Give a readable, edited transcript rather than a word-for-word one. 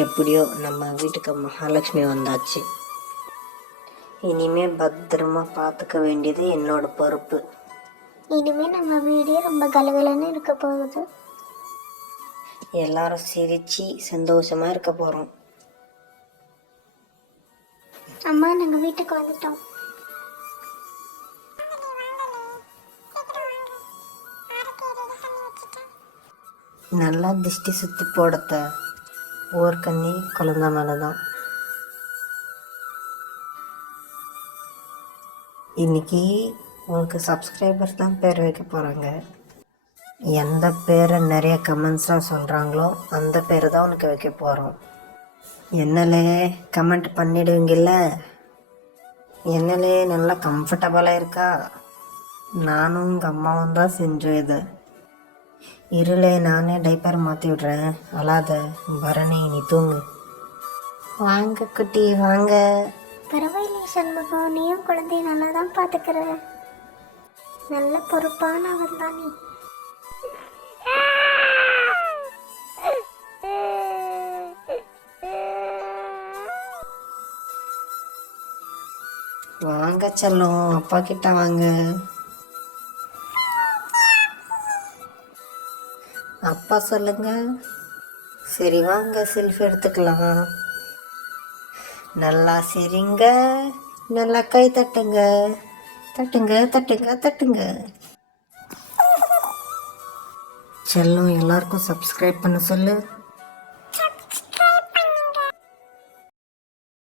எப்படியோ நம்ம வீட்டுக்கு மகாலட்சுமி வந்தாச்சு. இனிமே பத்திரமா பார்த்துக்க வேண்டியது என்னோட பொறுப்பு. இனிமே நம்ம வீடே ரொம்ப கலகலன்னு இருக்க போகுது. எல்லாரும் சிரிச்சு சந்தோஷமா இருக்க போறோம். அம்மா, நாங்க வீட்டுக்கு வந்துட்டோம். நல்லா திஷ்டி சுத்தி போடத்த. ஓர்கண்ணி குழந்த மேலதான். இன்னைக்கு உனக்கு சப்ஸ்கிரைபர் தான் பேர் வைக்க போகிறாங்க. எந்த பேரை நிறைய கமெண்ட்ஸாக சொல்கிறாங்களோ அந்த பேரை தான் உனக்கு வைக்க போகிறோம். என்னலே கமெண்ட் பண்ணிடுவீங்கல்ல? என்னலே நல்லா கம்ஃபர்டபுளாக இருக்கா? நானும் உங்கள் அம்மாவும் தான் செஞ்சோம் இதை. இருளே, நானே டைப்பர் மாற்றி விடுறேன். அழாத. பரணி, நீ தூங்கு. வாங்க குட்டி, வாங்க. பரவாயில்லை சண்முகம், நீயும் குழந்தைய நல்லா தான் பார்த்துக்கிற. நல்ல பொறுப்பானவன் தான் நீ. வாங்க செல்லம், அப்பா கிட்ட வாங்க. அப்பா சொல்லுங்க. சரி வாங்க, செல்ஃபி எடுத்துக்கலாம். நல்லா சரிங்க. நல்லா கை தட்டுங்க. தட்டுங்க தட்டுங்க தட்டுங்க. செல்லம், எல்லாருக்கும் சப்ஸ்கிரைப் பண்ண சொல்லு.